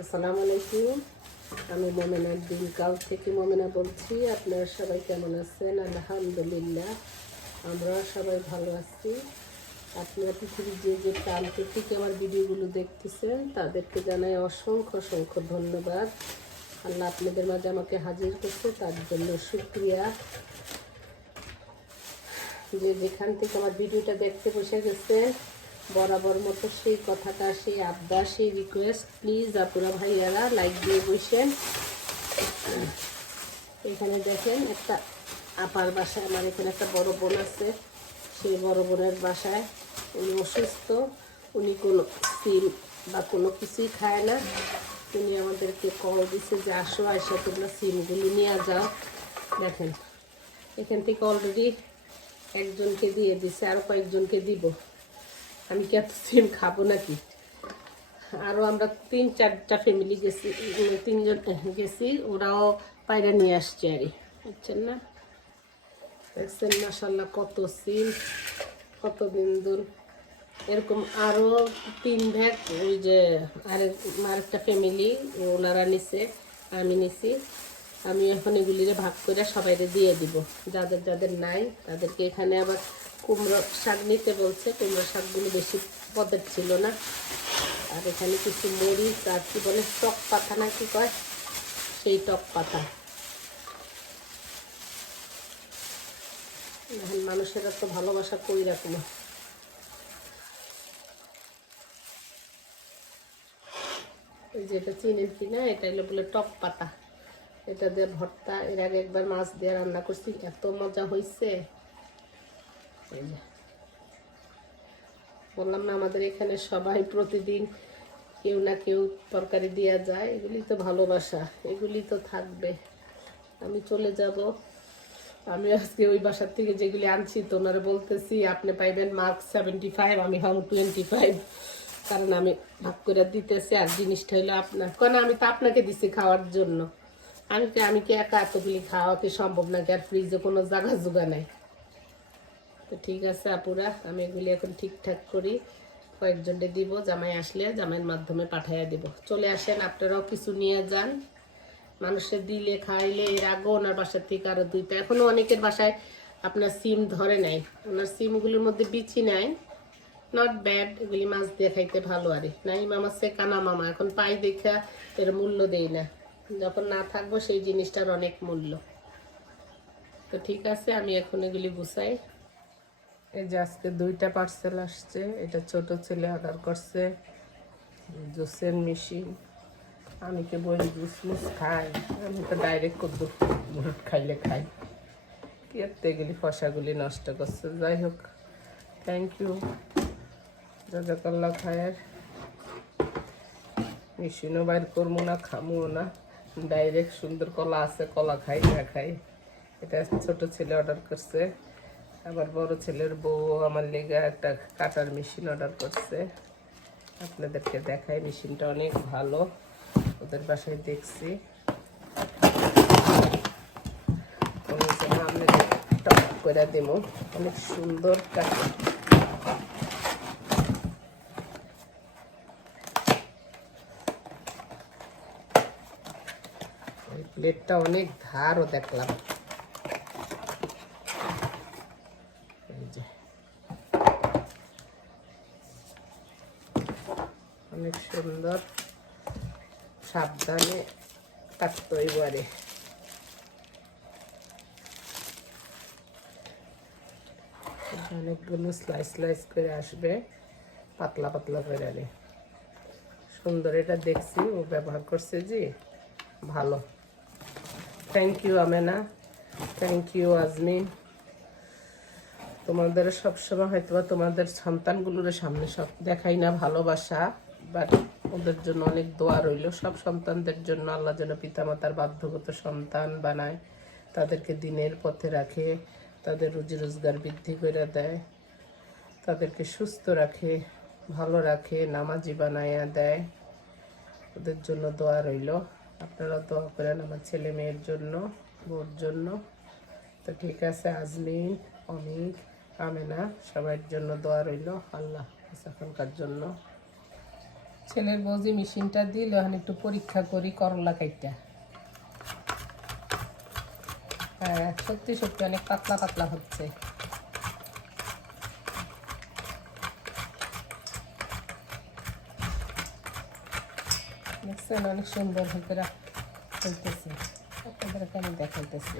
আসসালামু আলাইকুম। আমি মোমেনা দিনকাল থেকে মোমেনা বলছি। আপনারা সবাই কেমন আছেন? আলহামদুলিল্লাহ। আমরা সবাই ভালো আছি। আপনারা পৃথিবীর যে যে প্রান্ত থেকে আমার ভিডিওগুলো দেখতেছেন, তাদেরকে জানাই অসংখ্য অসংখ্য ধন্যবাদ। আল্লাহ আপনাদের মাঝে আমাকে হাজির করছে, তার জন্য শুক্রিয়া। যে যেখান থেকে আমার ভিডিওটা দেখতে বসে গেছেন বরাবর মতো সেই কথাটা, সেই আবদার সেই রিকোয়েস্ট প্লিজ আপুরা ভাইয়ারা লাইক দিয়ে বসেন। এখানে দেখেন একটা আপার বাসায়, আমার এখানে একটা বড় বোন আছে, সেই বড় বোনের বাসায়। উনি অসুস্থ, উনি কোনো সিম বা কোনো কিছুই খায় না। উনি আমাদেরকে কল দিছে যে আসো আসো তোমরা সিমগুলি নিয়ে যাও। দেখেন, এখান থেকে অলরেডি একজনকে দিয়ে দিছে আরও কয়েকজনকে দিব। আমি কি এত সিম খাব নাকি? আরও আমরা তিন চারটা ফ্যামিলি গেছি তিনজন গেছি, ওরাও পায়রা নিয়ে আসছে আরই বুঝছেন না? দেখছেন মাসাল্লাহ কত সিম, কত বিন্দুর। এরকম আরও তিন ভাগ, ওই যে আরেক, আরেকটা ফ্যামিলি ওনারা নিছে, আমি নিছি। আমি এখন এগুলিরে ভাগ করে সবাইরে দিয়ে দিব। যাদের যাদের নাই, তাদেরকে এখানে আবার কুমড়ো শাক নিতে বলছে, কুমড়ো শাকগুলো বেশি পদের ছিল না। আর এখানে কিছু মরিচ আর কি বলে, টক পাতা না কি কয়? সেই টক পাতা। মানুষের এত ভালোবাসা কই রাখব? এই যে এটা চিনেন কি না এটা হলো বলে টক পাতা। এটা দিয়ে ভর্তা, এর আগে একবার মাছ দিয়ে রান্না করছি, এত মজা হয়েছে বললাম না, আমাদের এখানে সবাই প্রতিদিন কেউ না কেউ তরকারি দেওয়া যায়। এগুলি তো ভালোবাসা, এগুলি তো থাকবে। আমি চলে যাব। আমি আজকে ওই বাসার থেকে যেগুলি আনছি তো ওনারা বলতেছি, আপনি পাইবেন মার্ক সেভেন্টি ফাইভ আমি হাম টোয়েন্টি ফাইভ কারণ আমি ভাগ করে দিতেছি, আর জিনিসটা হলো আপনার। কারণ আমি তো আপনাকে দিছি খাওয়ার জন্য। আমি কি আমি কি একা এতগুলি খাওয়া কি সম্ভব নাকি? আর ফ্রিজে কোনো জায়গা জোগা নাই। তো ঠিক আছে, আপুরা, আমি এগুলি এখন ঠিকঠাক করি। কয়েকজনকে দিব, জামাই আসলে জামাইয়ের মাধ্যমে পাঠাইয়া দিব। চলে আসেন, আপনারাও কিছু নিয়ে যান। মানুষের দিলে খাইলে এর আগেও ওনার বাসার থেকে আরও দুইটা। এখনও অনেকের বাসায় আপনার সিম ধরে নাই। ওনার সিমগুলির মধ্যে বিচি নাই। নট ব্যাড এগুলি মাছ দিয়ে খাইতে ভালো আরে। নাই মামা সে কানা মামা এখন পাই দেখা এর মূল্য দেই না। যখন না থাকব সেই জিনিসটার অনেক মূল্য। তো ঠিক আছে, আমি এখন এগুলি গুছাই। এই যে আজকে দুইটা পার্সেল আসছে, এটা ছোট ছেলে অর্ডার করছে। জুসের মেশিন আমি কে বলি জুস মুস খাই? আমি তো ডাইরেক্ট করব ভুট খাইলে খাই। কি এগুলি ফসাগুলি নষ্ট করছে। যাই হোক থ্যাংক ইউ জাজাকাল্লা খায়ের। মেশিনও বাইর করব না খামো না। ডাইরেক্ট সুন্দর কলা আছে, কলা খাই, না খাই। এটা ছোট ছেলে অর্ডার করছে। আবার বড় ছেলের বউ আমার লেগে একটা কাটার মেশিন অর্ডার করছে। আপনাদেরকে দেখাই মেশিনটা অনেক ভালো। ওদের বাসায় দেখছি। আপনাদের টপ করে দেব, অনেক সুন্দর কাটা। প্লেটটা অনেক ধারও দেখলাম। অনেক সুন্দর সাবধানে কাটতে হইব আরে। অনেকগুলো স্লাইস স্লাইস করে আসবে, পাতলা পাতলা করে আরে। সুন্দর এটা দেখছি, ও ব্যবহার করছে জি ভালো। Thank you Amena. Thank you Azmin. তোমাদের সবসময় হয়তো তোমাদের সন্তানগুলোর সামনে সব দেখাই না ভালোবাসা। বাট ওদের জন্য অনেক দোয়া রইল। সব সন্তানদের জন্য আল্লাহ যেন পিতামাতার বাধ্যগত সন্তান বানায়, তাদেরকে দিনের পথে রাখে, তাদের রুজি রোজগার বৃদ্ধি করে দেয়, তাদেরকে সুস্থ রাখে, ভালো রাখে, নামাজি বানাইয়া দেয়। ওদের জন্য দোয়া রইল। আপনারা দোয়া করেন আমার ছেলে মেয়ের জন্য, বোর জন্য। তো ঠিক আছে, আজমিন, অমিত, আমেনা সবার জন্য দোয়া রইল। আল্লাহ এখনকার জন্য। ছেলের বৌজি মেশিনটা দিল, এখন একটু পরীক্ষা করি, করলা কাইটা হ্যাঁ সত্যি সত্যি অনেক পাতলা পাতলা হচ্ছে। দেখছেন, অনেক সুন্দর ভিতরে হইতেছে। আপনাদেরকে আমি দেখাইতেছি।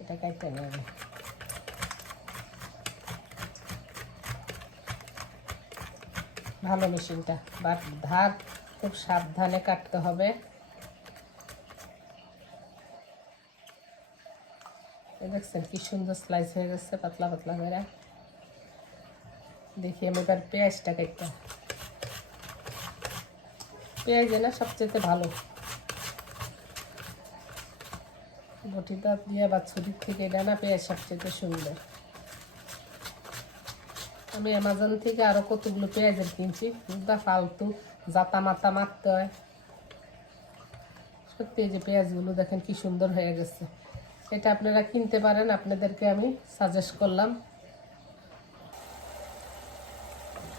এটা কাইতে নেবে ভালো মেশিনটা বাট ধার খুব সাবধানে কাটতে হবে। দেখছেন কি সুন্দর স্লাইস হয়ে গেছে পাতলা পাতলা করে। দেখি আমি এবার পেঁয়াজটা কাটতে পেঁয়াজ না সবচেয়ে ভালো। বটিটা দিয়ে বা ছুরির থেকে এটা না পেঁয়াজ সবচেয়ে সুন্দর। আমি অ্যামাজন থেকে আরও কতগুলো পেঁয়াজের কিনছি। বা ফালতু, জাতা মাতা মারতে হয়। সত্যি যে পেঁয়াজগুলো দেখেন কি সুন্দর হয়ে গেছে। এটা আপনারা কিনতে পারেন, আপনাদেরকে আমি সাজেস্ট করলাম।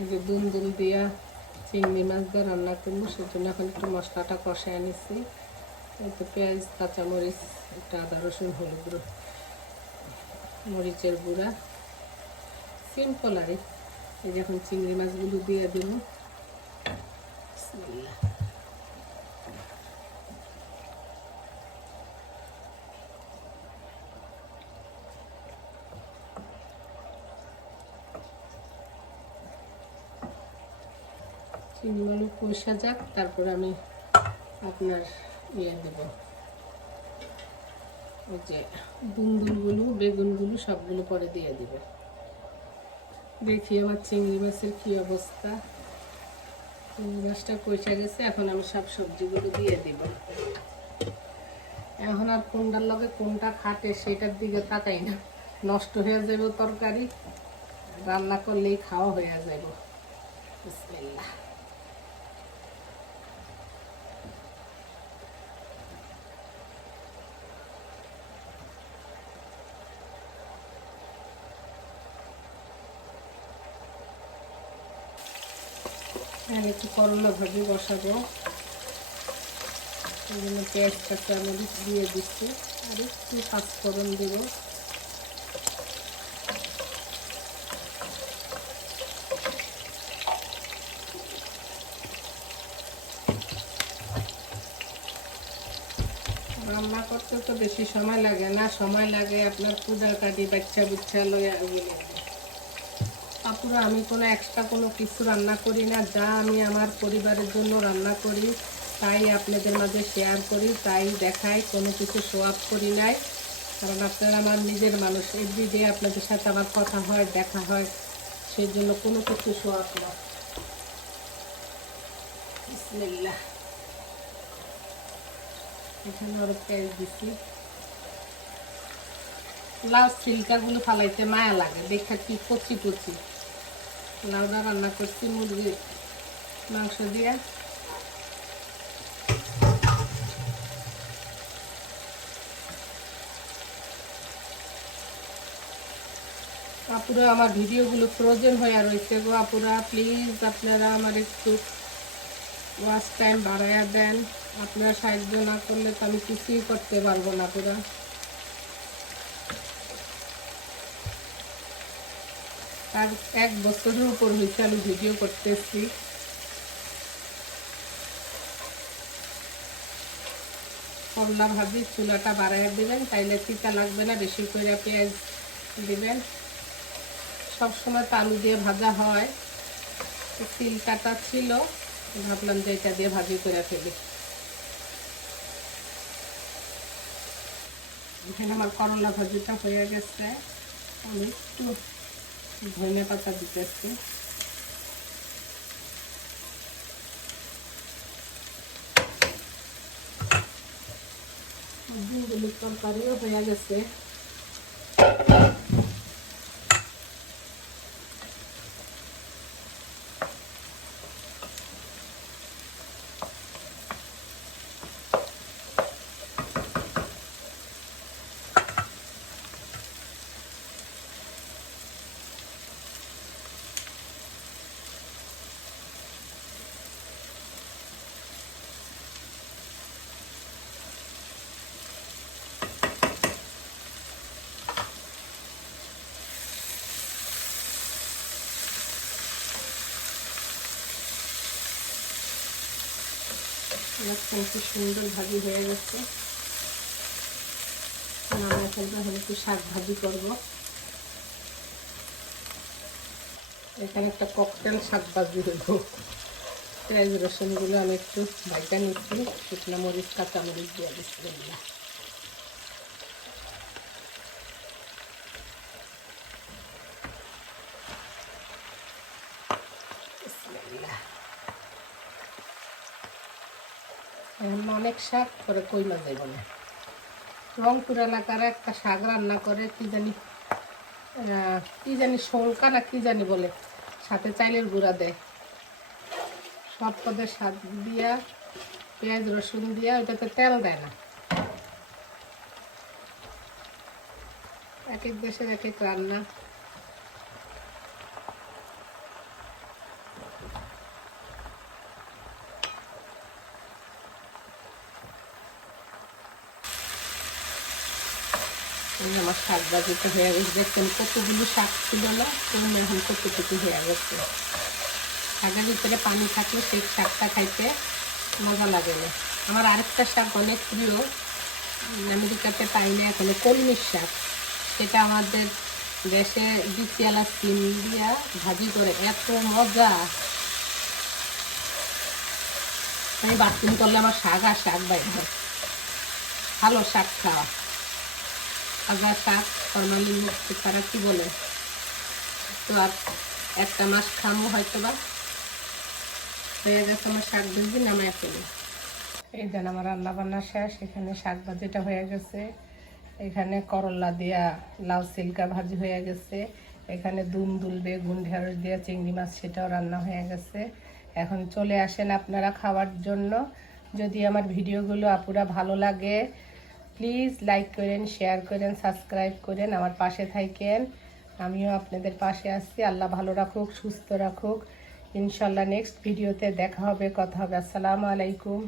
এই যে দুন দুন দিয়া চিংড়ি মাছ দিয়ে রান্না করব, সেজন্য এখন একটু মশলাটা কষায় নিচ্ছি। এই তো পেঁয়াজ, কাঁচামরিচ, একটা আদা রসুন, হলুদ মরিচের গুঁড়া। সিম্পল আর এই যে এখন চিংড়ি মাছগুলো দিয়ে দেব। বিসমিল্লাহ। চিংড়ি আলু কষা যাক, তারপর আমি আপনার ইয়ে দেব। ওই যে দুন্দুলগুলো বেগুনগুলো সবগুলো পরে দিয়ে দেবে। দেখি আমার চিংড়ি মাছের কি অবস্থা। চিংড়ি মাছটা কষা গেছে, এখন আমি সব সবজিগুলো দিয়ে দেব। এখন আর কোনটার লগে কোনটা খাটে সেটার দিকে তাকাই না। নষ্ট হয়ে যাবে তরকারি, রান্না করলেই খাওয়া হয়ে যাবে। বিসমিল্লাহ। আর একটু করলা ভাজি বসাবো। এই জন্য পেঁয়াজ কাঁচা দিয়ে দিচ্ছি। আর একটু পাঁচফোড়ন দেবো। রান্না করতে তো বেশি সময় লাগে না। সময় লাগে আপনার পূজা কাটি বাচ্চা বুচ্চা ওগুলো আপুরা আমি কোনো এক্সট্রা কোনো কিছু রান্না করি না, যা আমি আমার পরিবারের জন্য রান্না করি, তাই আপনাদের মাঝে শেয়ার করি, তাই দেখাই, কোনো কিছু শো আপ করি নাই। কারণ আপনারা আমার নিজের মানুষ এভরিডে আপনাদের সাথে আমার কথা হয়, দেখা হয়, সেই জন্য কোনো কিছু শো আপ না। এখানে আরও পেঁয়াজ দিচ্ছি লাউ সিল্কাগুলো ফালাইতে মায়া লাগে, দেখা কি কচি কচি। লাউডা রান্না করছি মুরগি মাংস দিয়ে। আপুরা, আমার ভিডিওগুলো ফ্রোজেন হয়ে রয়েছে গো আপুরা। প্লিজ আপনারা আমার একটু ওয়াচ টাইম বাড়াইয়া দেন। আপনারা সাহায্য না করলে তো আমি কিছুই করতে পারব না পুরা। আর এক বছরের উপর হয়েছে আমি ভিডিও করতেছি। করলা ভাবি চুলাটা বাড়াইয়া দিবেন, তাইলে তিতা লাগবে না, বেশি করে পেঁয়াজ দিবেন। সবসময় তো আলু দিয়ে ভাজা হয়। তিল কাটা ছিল, ভাবলাম যে এটা দিয়ে ভাজি করে ফেলি। এখানে আমার করলা ভাজিটা হয়ে গেছে। আমি একটু ধনে পাতা দিতেছি ডিমগুলি তরকারিও হয়ে গেছে দেখছেন কি সুন্দর ভাজি হয়ে গেছে। আমরা এখন একটু শাক ভাজি করব। এখানে একটা ককটেল শাক ভাজি হইব পেঁয়াজ রসুনগুলো আমি একটু ভাইটা নিচ্ছি, শুকনো মরিচ কাঁচা মরিচ দিয়ে বিসমিল্লাহ অনেক শাক করে কইমা দেব না। রংপুর এলাকার একটা শাক রান্না করে, কি জানি কি জানি শোলকা না কি জানি বলে, সাথে চাইলের গুঁড়া দেয়। সব পদের স্বাদ দিয়া, পেঁয়াজ, রসুন দিয়া, ওইটাতে তেল দেয় না। এক এক দেশের এক এক রান্না এই যে আমার শাক বাজিতে হয়ে গেছে। দেখছেন কতগুলো শাক ছিল না? তুমি এখন কতটুকু হয়ে গেছে? শাকের ভিতরে পানি থাকলে সেই শাকটা খাইতে মজা লাগে না। আমার আরেকটা শাক অনেক প্রিয়। আমেরিকাতে পাই না এখানে কলমির শাক। সেটা আমাদের দেশে বিপিয়ালা সিম দিয়া ভাজি করে। এত মজা! আমি বাথরুম করলে আমার শাক আর শাক বাইর। ভালো শাক খাওয়া। ভাজা শাক ফরমালি মুক্তি ছাড়া কি বলে? তো আর একটা মাস খামো হয়তো বা হয়ে গেছে আমার শাক ভাজি, নামায় ফেলি। এই দেন আমার রান্না বান্না শেষ, এখানে শাক ভাজিটা হয়ে গেছে। এখানে করলা দিয়া লাউ, সিল্কা ভাজি হয়ে গেছে। এখানে দুম, দুল বেগুন ঢেঁড়স দিয়া, চিংড়ি মাছ, সেটাও রান্না হয়ে গেছে। এখন চলে আসেন আপনারা খাওয়ার জন্য। যদি আমার ভিডিওগুলো আপুরা ভালো লাগে প্লিজ লাইক করেন শেয়ার করেন সাবস্ক্রাইব করেন, আমার পাশে থাকেন। আমিও আপনাদের পাশে আসছি আল্লাহ ভালো রাখুক, সুস্থ রাখুক। ইনশাল্লাহ নেক্সট ভিডিওতে দেখা হবে, কথা হবে। আসসালামু আলাইকুম।